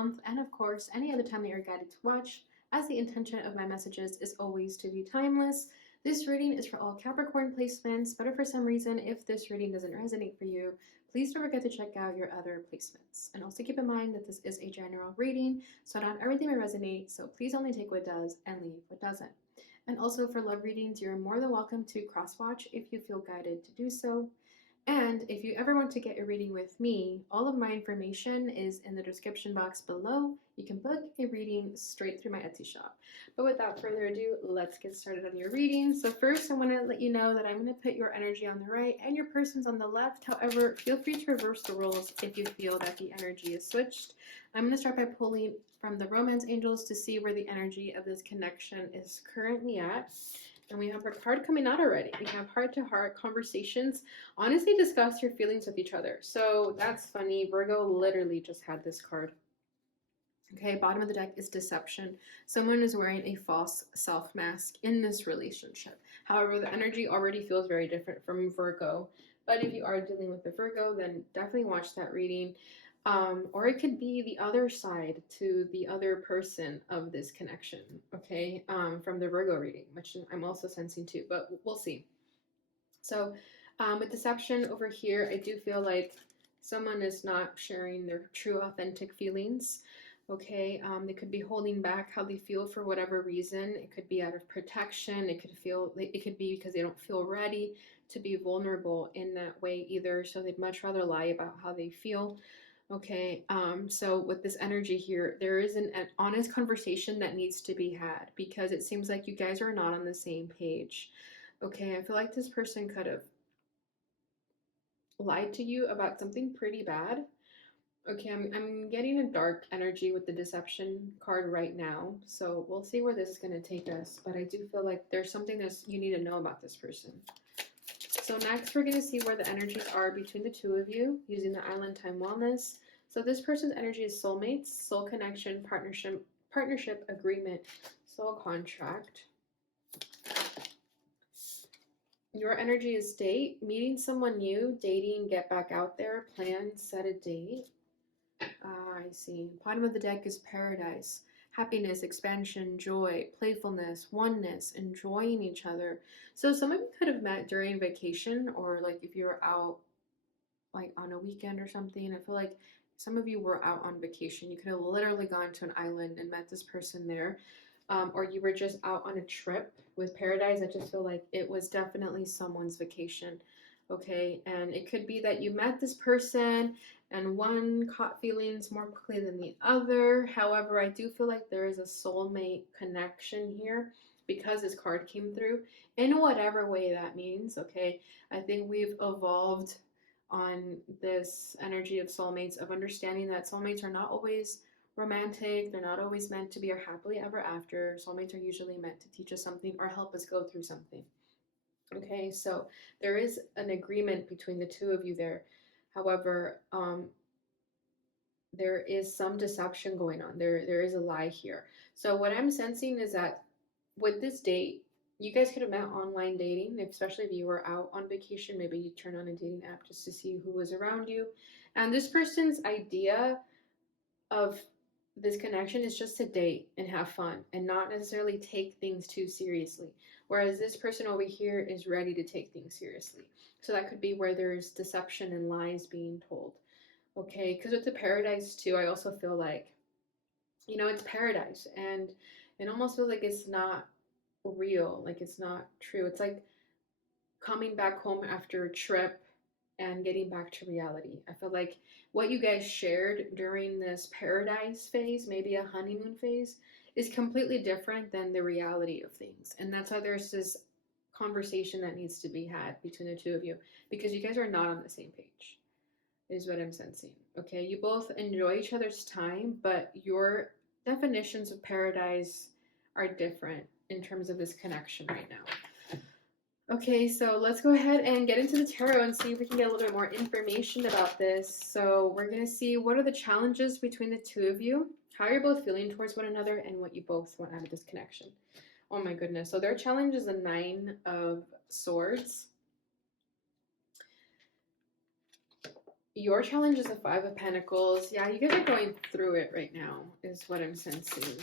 month, and of course, any other time that you're guided to watch, as the intention of my messages is always to be timeless. This reading is for all Capricorn placements, but if for some reason, if this reading doesn't resonate for you, please don't forget to check out your other placements. And also keep in mind that this is a general reading, so not everything will resonate, so please only take what does and leave what doesn't. And also for love readings, you're more than welcome to cross-watch if you feel guided to do so. And if you ever want to get a reading with me, all of my information is in the description box below. You can book a reading straight through my Etsy shop. But without further ado, let's get started on your reading. So first, I want to let you know that I'm going to put your energy on the right and your person's on the left. However, feel free to reverse the roles if you feel that the energy is switched. I'm going to start by pulling from the romance angels to see where the energy of this connection is currently at. And we have our card coming out already. We have heart-to-heart conversations. Honestly, discuss your feelings with each other. So that's funny. Virgo literally just had this card. Okay, bottom of the deck is deception. Someone is wearing a false self mask in this relationship. However, the energy already feels very different from Virgo. But if you are dealing with the Virgo, then definitely watch that reading. Or it could be the other side to the other person of this connection, okay, from the Virgo reading, which I'm also sensing too, but we'll see. So with deception over here, I do feel like someone is not sharing their true authentic feelings, okay. They could be holding back how they feel for whatever reason. It could be out of protection. It could be because they don't feel ready to be vulnerable in that way either, so they'd much rather lie about how they feel. Okay, so with this energy here, there is an honest conversation that needs to be had because it seems like you guys are not on the same page. Okay, I feel like this person could have lied to you about something pretty bad. Okay, I'm getting a dark energy with the deception card right now, so we'll see where this is going to take us, but I do feel like there's something that you need to know about this person. So next, we're going to see where the energies are between the two of you using the Island Time Wellness. So this person's energy is soulmates, soul connection, partnership, agreement, soul contract. Your energy is date, meeting someone new, dating, get back out there, plan, set a date. I see. Bottom of the deck is paradise. Happiness, expansion, joy, playfulness, oneness, enjoying each other. So some of you could have met during vacation, or like if you were out like on a weekend or something. I feel like some of you were out on vacation. You could have literally gone to an island and met this person there. Or you were just out on a trip with paradise. I just feel like it was definitely someone's vacation. Okay, and it could be that you met this person and one caught feelings more quickly than the other. However, I do feel like there is a soulmate connection here because this card came through in whatever way that means. Okay, I think we've evolved on this energy of soulmates, of understanding that soulmates are not always romantic. They're not always meant to be our happily ever after. Soulmates are usually meant to teach us something or help us go through something. Okay, so there is an agreement between the two of you there. However, there is some deception going on. There is a lie here. So what I'm sensing is that with this date, you guys could have met online dating, especially if you were out on vacation. Maybe you turn on a dating app just to see who was around you. And this person's idea of this connection is just to date and have fun and not necessarily take things too seriously. Whereas this person over here is ready to take things seriously. So that could be where there's deception and lies being told. Okay, because with the paradise too, I also feel like, you know, it's paradise and it almost feels like it's not real, like it's not true. It's like coming back home after a trip and getting back to reality. I feel like what you guys shared during this paradise phase, maybe a honeymoon phase, is completely different than the reality of things. And that's why there's this conversation that needs to be had between the two of you, because you guys are not on the same page, is what I'm sensing. Okay, you both enjoy each other's time, but your definitions of paradise are different in terms of this connection right now. Okay, so let's go ahead and get into the tarot and see if we can get a little bit more information about this. So we're going to see what are the challenges between the two of you, how you're both feeling towards one another, and what you both want out of this connection. Oh my goodness. So their challenge is the 9 of Swords. Your challenge is the Five of Pentacles. Yeah, you guys are going through it right now, is what I'm sensing.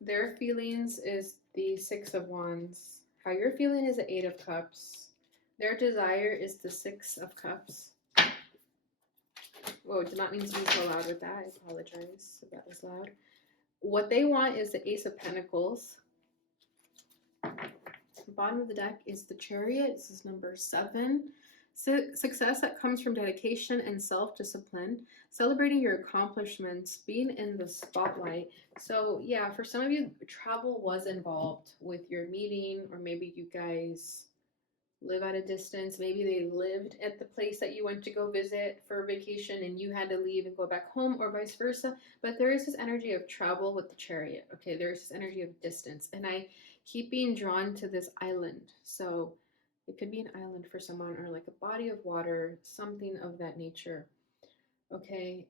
Their feelings is the Six of Wands. How you're feeling is the Eight of Cups. Their desire is the Six of Cups. Whoa, did not mean to be so loud with that. I apologize if that was loud. What they want is the Ace of Pentacles. The bottom of the deck is the Chariot. This is number 7. Success that comes from dedication and self-discipline, celebrating your accomplishments, being in the spotlight. So yeah, for some of you, travel was involved with your meeting, or maybe you guys live at a distance. Maybe they lived at the place that you went to go visit for vacation and you had to leave and go back home, or vice versa. But there is this energy of travel with the Chariot. Okay, there's this energy of distance, and I keep being drawn to this island. So it could be an island for someone, or like a body of water, something of that nature. Okay.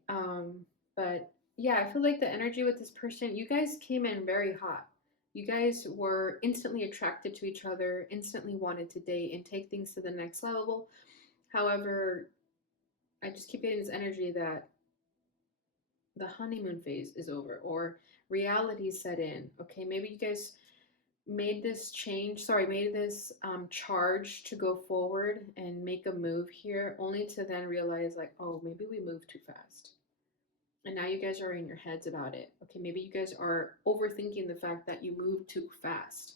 But yeah, I feel like the energy with this person, you guys came in very hot. You guys were instantly attracted to each other, instantly wanted to date and take things to the next level. However, I just keep getting this energy that the honeymoon phase is over, or reality set in. Okay, maybe you guys made this change, sorry, made this charge to go forward and make a move here, only to then realize, like, oh, maybe we moved too fast. And now you guys are in your heads about it. Okay, maybe you guys are overthinking the fact that you moved too fast.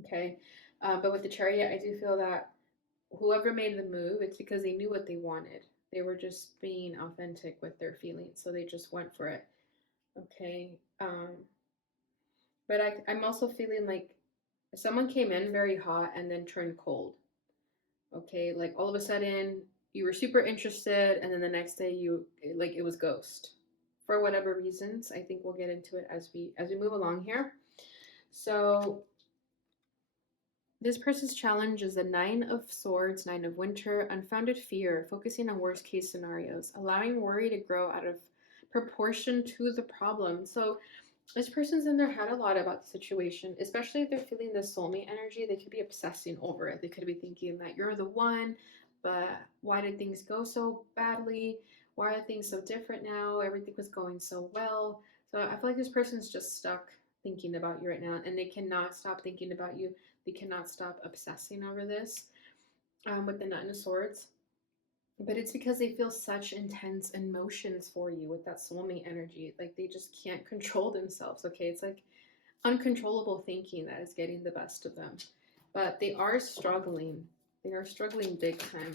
Okay, but with the Chariot, I do feel that whoever made the move, it's because they knew what they wanted. They were just being authentic with their feelings, so they just went for it. Okay, but I'm also feeling like someone came in very hot and then turned cold. Okay, like all of a sudden you were super interested, and then the next day like it was ghost for whatever reasons. I think we'll get into it as we move along here. So this person's challenge is the Nine of Swords, Nine of Winter, unfounded fear, focusing on worst case scenarios, allowing worry to grow out of proportion to the problem. So this person's in their head a lot about the situation, especially if they're feeling the soulmate energy. They could be obsessing over it. They could be thinking that you're the one, but why did things go so badly? Why are things so different now? Everything was going so well. So I feel like this person's just stuck thinking about you right now, and they cannot stop thinking about you. They cannot stop obsessing over this with the Nine of Swords. But it's because they feel such intense emotions for you with that soulmate energy. Like they just can't control themselves. Okay, it's like uncontrollable thinking that is getting the best of them. But they are struggling. They are struggling big time.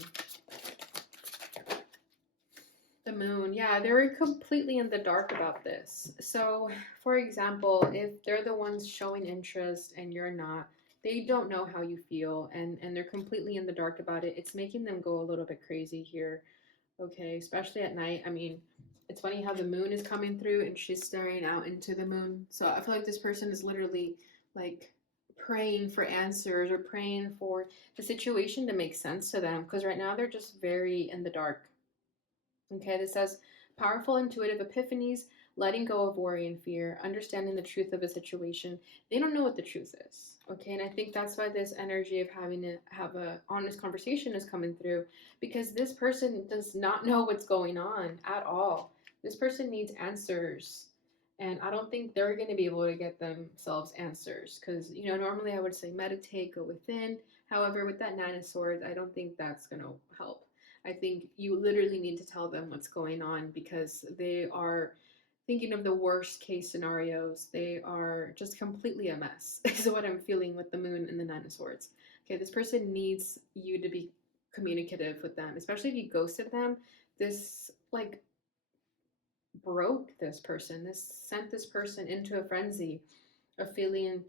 The moon, yeah, they're completely in the dark about this. So, for example, if they're the ones showing interest and you're not, they don't know how you feel, and they're completely in the dark about it. It's making them go a little bit crazy here. Okay, especially at night. I mean, it's funny how the moon is coming through and she's staring out into the moon. So I feel like this person is literally like praying for answers, or praying for the situation to make sense to them, because right now they're just very in the dark. Okay, this says powerful intuitive epiphanies, letting go of worry and fear, understanding the truth of a situation. They don't know what the truth is. Okay, and I think that's why this energy of having to have a honest conversation is coming through, because this person does not know what's going on at all. This person needs answers. And I don't think they're going to be able to get themselves answers, because, normally I would say meditate, go within. However, with that Nine of Swords, I don't think that's going to help. I think you literally need to tell them what's going on, because they are thinking of the worst case scenarios. They are just completely a mess, is what I'm feeling with the moon and the Nine of Swords. Okay, this person needs you to be communicative with them, especially if you ghosted them. This, like, broke this person. This sent this person into a frenzy of feeling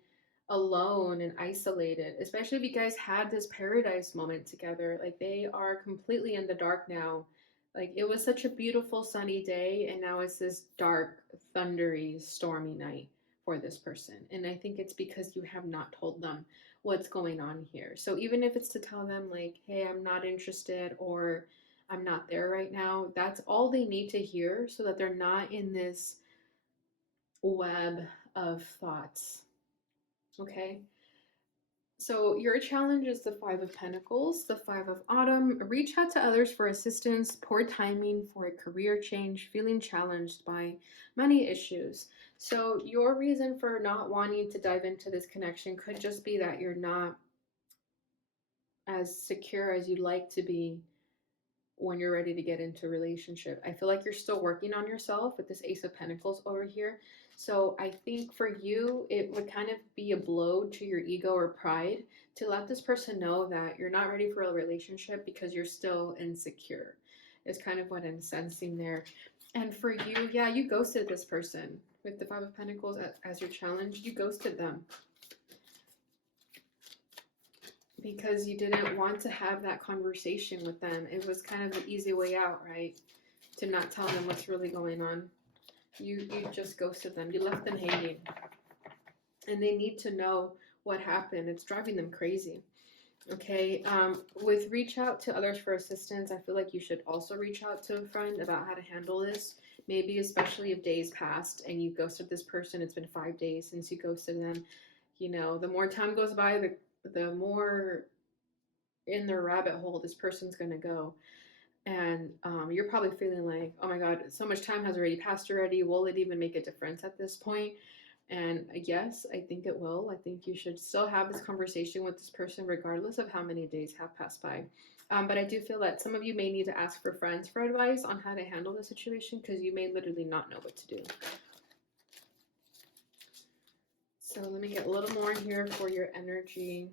alone and isolated, especially if you guys had this paradise moment together. Like they are completely in the dark now. Like it was such a beautiful sunny day, and now it's this dark, thundery, stormy night for this person. And I think it's because you have not told them what's going on here. So even if it's to tell them, like, hey, I'm not interested, or I'm not there right now, that's all they need to hear, so that they're not in this web of thoughts. Okay. So your challenge is the Five of Pentacles, the Five of Autumn. Reach out to others for assistance, poor timing for a career change, feeling challenged by many issues. So your reason for not wanting to dive into this connection could just be that you're not as secure as you'd like to be when you're ready to get into a relationship. I feel like you're still working on yourself with this Ace of Pentacles over here. So I think for you, it would kind of be a blow to your ego or pride to let this person know that you're not ready for a relationship because you're still insecure, is kind of what I'm sensing there. And for you, yeah, you ghosted this person with the Five of Pentacles as your challenge. You ghosted them because you didn't want to have that conversation with them. It was kind of the easy way out, right? To not tell them what's really going on. You just ghosted them. You left them hanging. And they need to know what happened. It's driving them crazy. Okay, with reach out to others for assistance, I feel like you should also reach out to a friend about how to handle this. Maybe especially if days passed and you ghosted this person, it's been 5 days since you ghosted them. You know, the more time goes by, the more in their rabbit hole this person's going to go. And you're probably feeling like, oh my God, so much time has already passed already. Will it even make a difference at this point? And yes, I think it will. I think you should still have this conversation with this person regardless of how many days have passed by. But I do feel that some of you may need to ask for friends for advice on how to handle the situation because you may literally not know what to do. So let me get a little more here for your energy.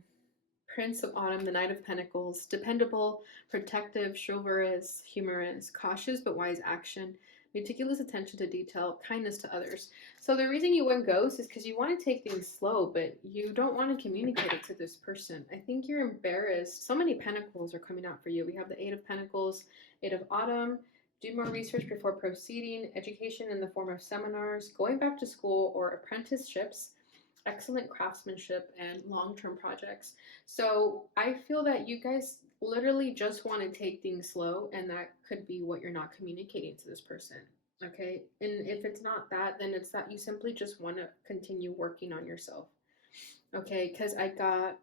Prince of Autumn, the Knight of Pentacles, dependable, protective, chivalrous, humorous, cautious but wise action, meticulous attention to detail, kindness to others. So the reason you went ghost is because you want to take things slow, but you don't want to communicate it to this person. I think you're embarrassed. So many pentacles are coming out for you. We have the Eight of Pentacles, Eight of Autumn. Do more research before proceeding, education in the form of seminars, going back to school or apprenticeships, excellent craftsmanship, and long-term projects. So I feel that you guys literally just want to take things slow, and that could be what you're not communicating to this person. Okay, and if it's not that, then it's that you simply just want to continue working on yourself. Okay, because I got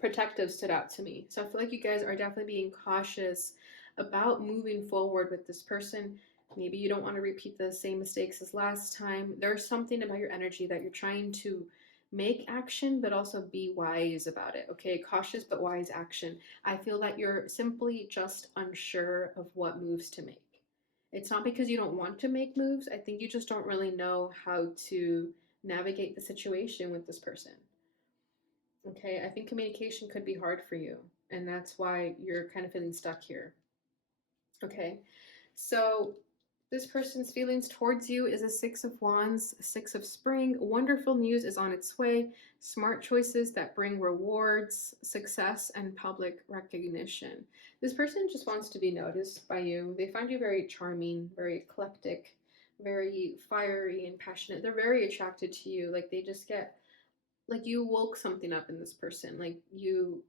protective stood out to me. So I feel like you guys are definitely being cautious about moving forward with this person. Maybe you don't want to repeat the same mistakes as last time. There's something about your energy that you're trying to make action, but also be wise about it. Okay, cautious but wise action. I feel that you're simply just unsure of what moves to make. It's not because you don't want to make moves. I think you just don't really know how to navigate the situation with this person. Okay, I think communication could be hard for you, and that's why you're kind of feeling stuck here. Okay, so this person's feelings towards you is a Six of Wands, Six of Spring. Wonderful news is on its way. Smart choices that bring rewards, success, and public recognition. This person just wants to be noticed by you. They find you very charming, very eclectic, very fiery and passionate. They're very attracted to you. Like they just get, like you woke something up in this person. You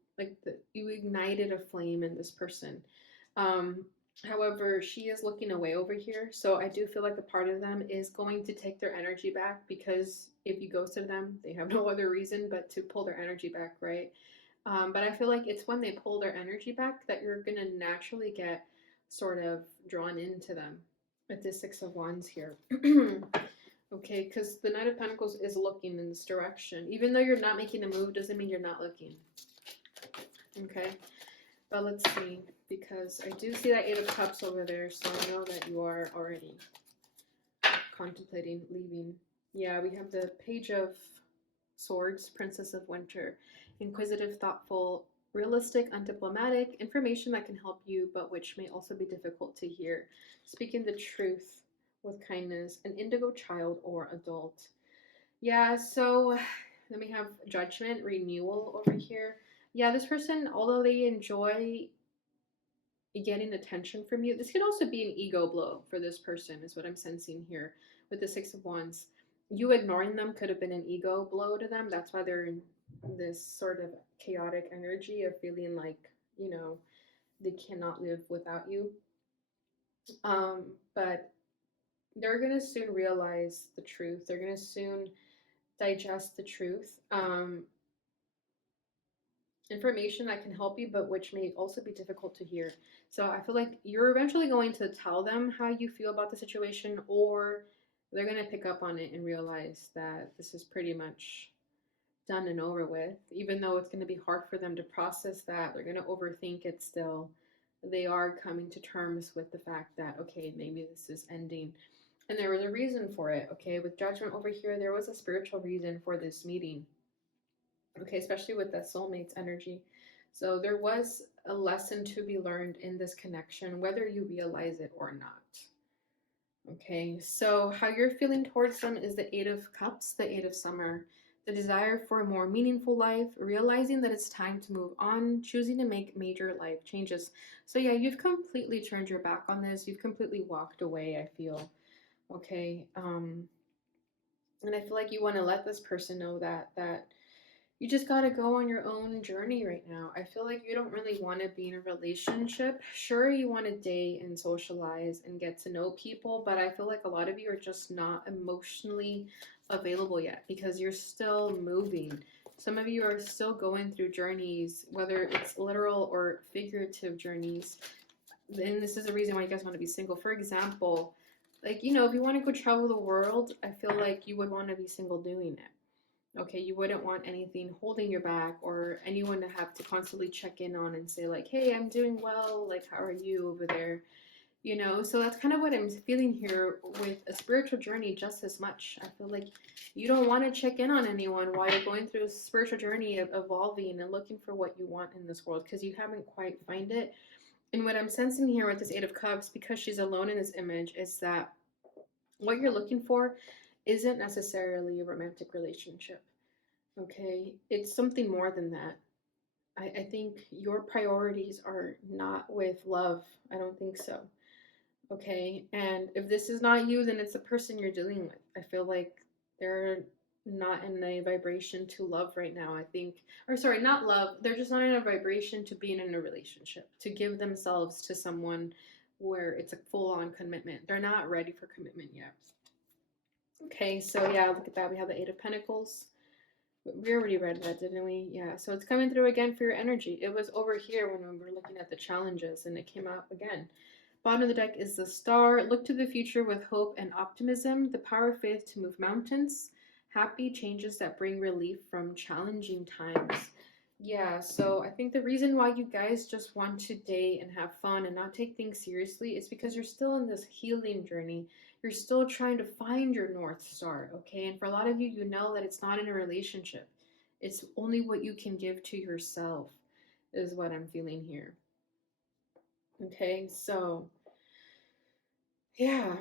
ignited a flame in this person. Um, However, she is looking away over here, so I do feel like a part of them is going to take their energy back, because if you ghosted them, they have no other reason but to pull their energy back, right? But I feel like it's when they pull their energy back that you're going to naturally get sort of drawn into them with this Six of Wands here. Okay, because the Knight of Pentacles is looking in this direction. Even though you're not making a move, doesn't mean you're not looking. Okay, but let's see, because I do see that Eight of Cups over there, so I know that you are already contemplating leaving. Yeah, we have the Page of Swords, Princess of Winter. Inquisitive, thoughtful, realistic, undiplomatic, information that can help you, but which may also be difficult to hear. Speaking the truth with kindness, an indigo child or adult. Yeah, so then we have Judgment, renewal over here. Yeah, this person, although they enjoy getting attention from you, this could also be an ego blow for this person, is what I'm sensing here with the Six of Wands. You ignoring them could have been an ego blow to them. That's why they're in this sort of chaotic energy of feeling like, you know, they cannot live without you. But they're going to soon realize the truth. They're going to soon digest the truth. information that can help you, but which may also be difficult to hear. So I feel like you're eventually going to tell them how you feel about the situation, or they're going to pick up on it and realize that this is pretty much done and over with. Even though it's going to be hard for them to process that, they're going to overthink it still. They are coming to terms with the fact that, okay, maybe this is ending. And there was a reason for it, okay? With judgment over here, there was a spiritual reason for this meeting, okay? Especially with that soulmates energy. So there was a lesson to be learned in this connection, whether you realize it or not. Okay, so how you're feeling towards them is the Eight of Cups, the Eight of Summer, the desire for a more meaningful life, realizing that it's time to move on, choosing to make major life changes. So yeah, you've completely turned your back on this. You've completely walked away, I feel. Okay, and I feel like you want to let this person know that you just got to go on your own journey right now. I feel like you don't really want to be in a relationship. Sure, you want to date and socialize and get to know people, but I feel like a lot of you are just not emotionally available yet because you're still moving. Some of you are still going through journeys, whether it's literal or figurative journeys. And this is the reason why you guys want to be single. For example, like, you know, if you want to go travel the world, I feel like you would want to be single doing it. Okay, you wouldn't want anything holding your back or anyone to have to constantly check in on and say like, hey, I'm doing well, like, how are you over there? You know, so that's kind of what I'm feeling here with a spiritual journey just as much. I feel like you don't want to check in on anyone while you're going through a spiritual journey of evolving and looking for what you want in this world because you haven't quite find it. And what I'm sensing here with this Eight of Cups, because she's alone in this image, is that what you're looking for isn't necessarily a romantic relationship. Okay, it's something more than that. I think your priorities are not with love. I don't think so. Okay, and if this is not you, then it's the person you're dealing with. I feel like they're not in a vibration to love right now. I think, or sorry, not love. They're just not in a vibration to being in a relationship, to give themselves to someone where it's a full on commitment. They're not ready for commitment yet. Okay, so yeah, look at that. We have the Eight of Pentacles. We already read that, didn't we? Yeah, so it's coming through again for your energy. It was over here when we were looking at the challenges, and it came out again. Bottom of the deck is the Star. Look to the future with hope and optimism. The power of faith to move mountains. Happy changes that bring relief from challenging times. Yeah, so I think the reason why you guys just want to date and have fun and not take things seriously is because you're still in this healing journey. You're still trying to find your North Star, okay? And for a lot of you, you know that it's not in a relationship. It's only what you can give to yourself, is what I'm feeling here. Okay, so yeah,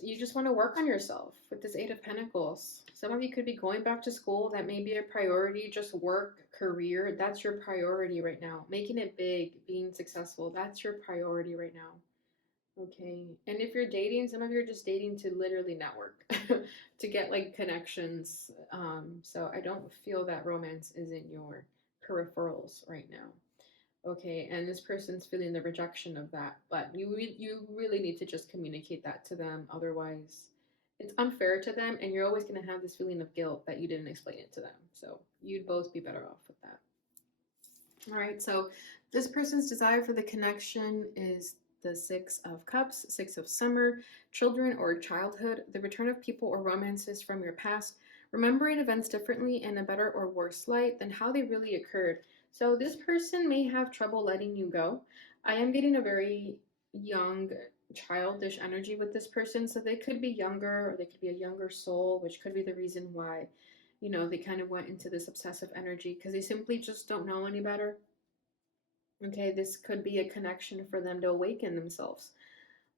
you just want to work on yourself with this Eight of Pentacles. Some of you could be going back to school. That may be a priority. Just work, career. That's your priority right now. Making it big, being successful. That's your priority right now. Okay. And if you're dating, some of you are just dating to literally network, to get like connections. So I don't feel that romance is in your peripherals right now. Okay, and this person's feeling the rejection of that, but you really need to just communicate that to them. Otherwise, it's unfair to them, and you're always going to have this feeling of guilt that you didn't explain it to them. So you'd both be better off with that. All right, so this person's desire for the connection is the Six of Cups, Six of Summer, children or childhood, the return of people or romances from your past, remembering events differently in a better or worse light than how they really occurred. So this person may have trouble letting you go. I am getting a very young, childish energy with this person. So they could be younger or they could be a younger soul, which could be the reason why, you know, they kind of went into this obsessive energy because they simply just don't know any better. Okay, this could be a connection for them to awaken themselves.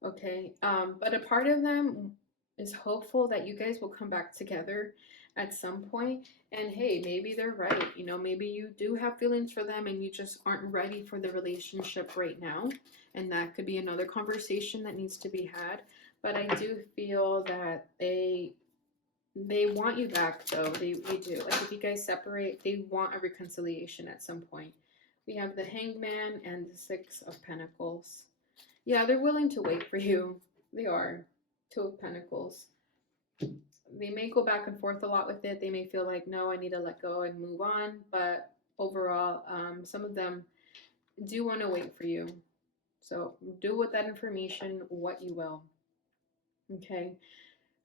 Okay, but a part of them is hopeful that you guys will come back together at some point. And hey, maybe they're right. You know, maybe you do have feelings for them and you just aren't ready for the relationship right now. And that could be another conversation that needs to be had. But I do feel that they want you back though. They do. Like if you guys separate, they want a reconciliation at some point. We have the Hangman and the Six of Pentacles. Yeah, they're willing to wait for you. They are. Two of Pentacles. They may go back and forth a lot with it. They may feel like, no, I need to let go and move on. But overall. Some of them do want to wait for you. So do with that information what you will. Okay.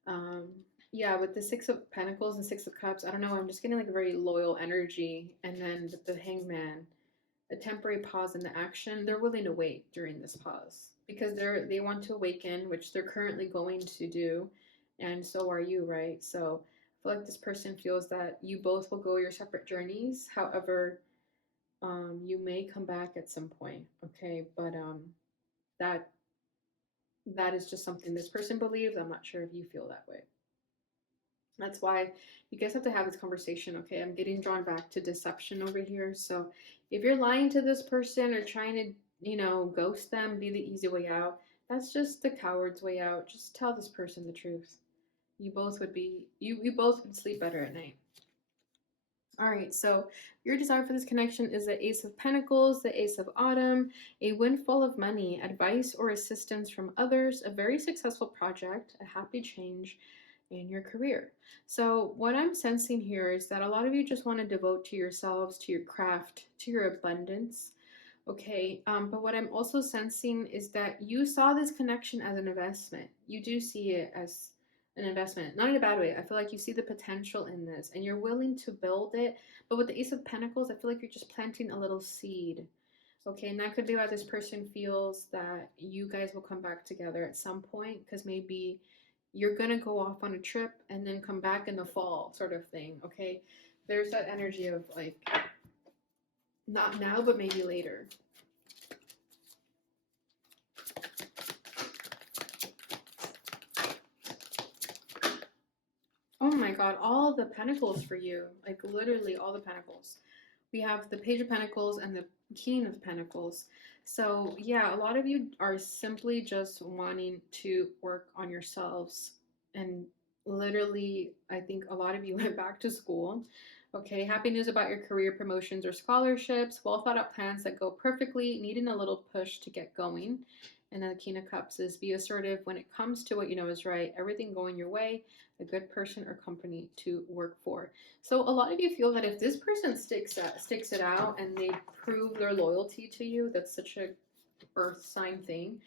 Um, yeah, with the Six of Pentacles and Six of Cups, I don't know, I'm just getting like a very loyal energy. And then with the Hangman, a temporary pause in the action, they're willing to wait during this pause because they want to awaken, which they're currently going to do, and so are you, right? So I feel like this person feels that you both will go your separate journeys. However, you may come back at some point, okay? But that that is just something this person believes. I'm not sure if you feel that way. That's why you guys have to have this conversation, okay? I'm getting drawn back to deception over here. So if you're lying to this person or trying to, ghost them, be the easy way out, that's just the coward's way out. Just tell this person the truth. You both would you both would sleep better at night. All right, so your desire for this connection is the Ace of Pentacles, the Ace of Autumn, a windfall of money, advice or assistance from others, a very successful project, a happy change in your career. So what I'm sensing here is that a lot of you just want to devote to yourselves, to your craft, to your abundance. Okay, but what I'm also sensing is that you saw this connection as an investment. You do see it as an investment, not in a bad way. I feel like you see the potential in this and you're willing to build it. But with the Ace of Pentacles, I feel like you're just planting a little seed. Okay, and that could be why this person feels that you guys will come back together at some point, because maybe you're going to go off on a trip and then come back in the fall sort of thing. Okay, there's that energy of like, not now, but maybe later. Oh my God, all the pentacles for you, like literally all the pentacles. We have the Page of Pentacles and the King of Pentacles. So yeah, a lot of you are simply just wanting to work on yourselves. And literally, I think a lot of you went back to school. Okay, happy news about your career promotions or scholarships, well thought out plans that go perfectly, needing a little push to get going. And then the King of Cups is be assertive when it comes to what you know is right, everything going your way, a good person or company to work for. So a lot of you feel that if this person sticks it out and they prove their loyalty to you, that's such a earth sign thing.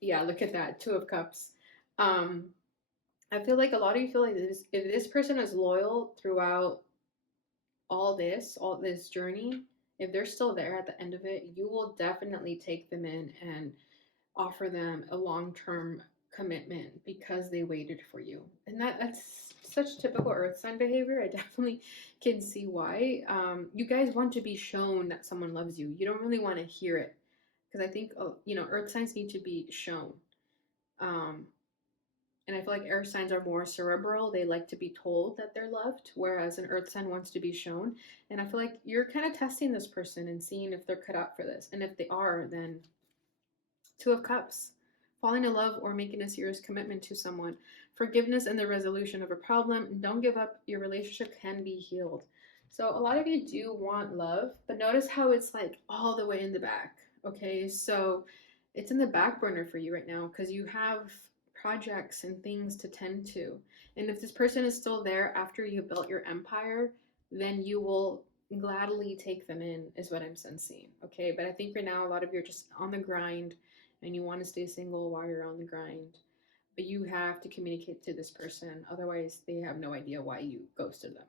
Yeah, look at that, Two of Cups. I feel like a lot of you feel like this, if this person is loyal throughout all this journey, if they're still there at the end of it, you will definitely take them in and offer them a long-term commitment because they waited for you. And that's such typical earth sign behavior. I definitely can see why. You guys want to be shown that someone loves you. You don't really want to hear it, because I think earth signs need to be shown. And I feel like air signs are more cerebral. They like to be told that they're loved, whereas an earth sign wants to be shown. And I feel like you're kind of testing this person and seeing if they're cut out for this. And if they are, then Two of Cups, falling in love or making a serious commitment to someone, forgiveness and the resolution of a problem. Don't give up. Your relationship can be healed. So a lot of you do want love, but notice how it's like all the way in the back. Okay, so it's in the back burner for you right now because you have projects and things to tend to. And if this person is still there after you built your empire, then you will gladly take them in, is what I'm sensing. Okay, but I think right now a lot of you are just on the grind and you want to stay single while you're on the grind. But you have to communicate to this person, otherwise they have no idea why you ghosted them.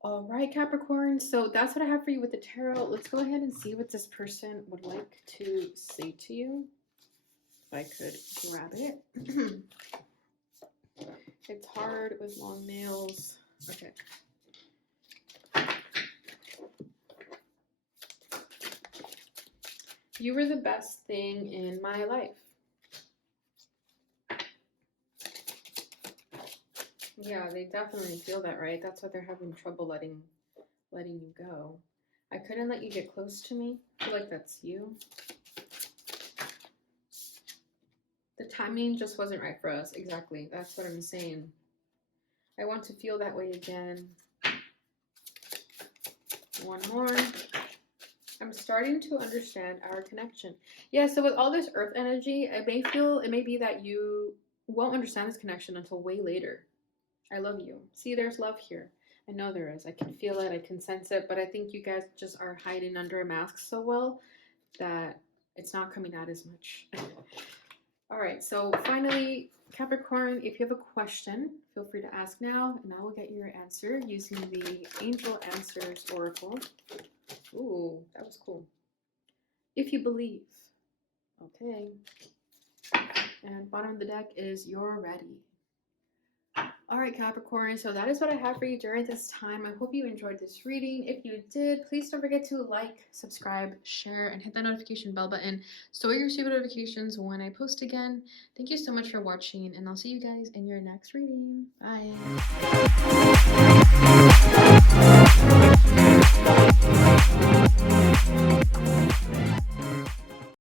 All right, Capricorn, so that's what I have for you with the tarot. Let's go ahead and see what this person would like to say to you. If I could grab it. It's hard with long nails. Okay. You were the best thing in my life. Yeah, they definitely feel that, right? That's why they're having trouble letting you go. I couldn't let you get close to me. I feel like that's you. The timing just wasn't right for us. Exactly. That's what I'm saying. I want to feel that way again. One more. I'm starting to understand our connection. Yeah, so with all this earth energy, it may be that you won't understand this connection until way later. I love you. See, there's love here. I know there is. I can feel it. I can sense it. But I think you guys just are hiding under a mask so well that it's not coming out as much. All right. So finally, Capricorn, if you have a question, feel free to ask now, and I will get your answer using the Angel Answers Oracle. Ooh, that was cool. If you believe. Okay. And bottom of the deck is you're ready. All right, Capricorn, so that is what I have for you during this time. I hope you enjoyed this reading. If you did, please don't forget to like, subscribe, share, and hit that notification bell button so you receive notifications when I post again. Thank you so much for watching, and I'll see you guys in your next reading. Bye.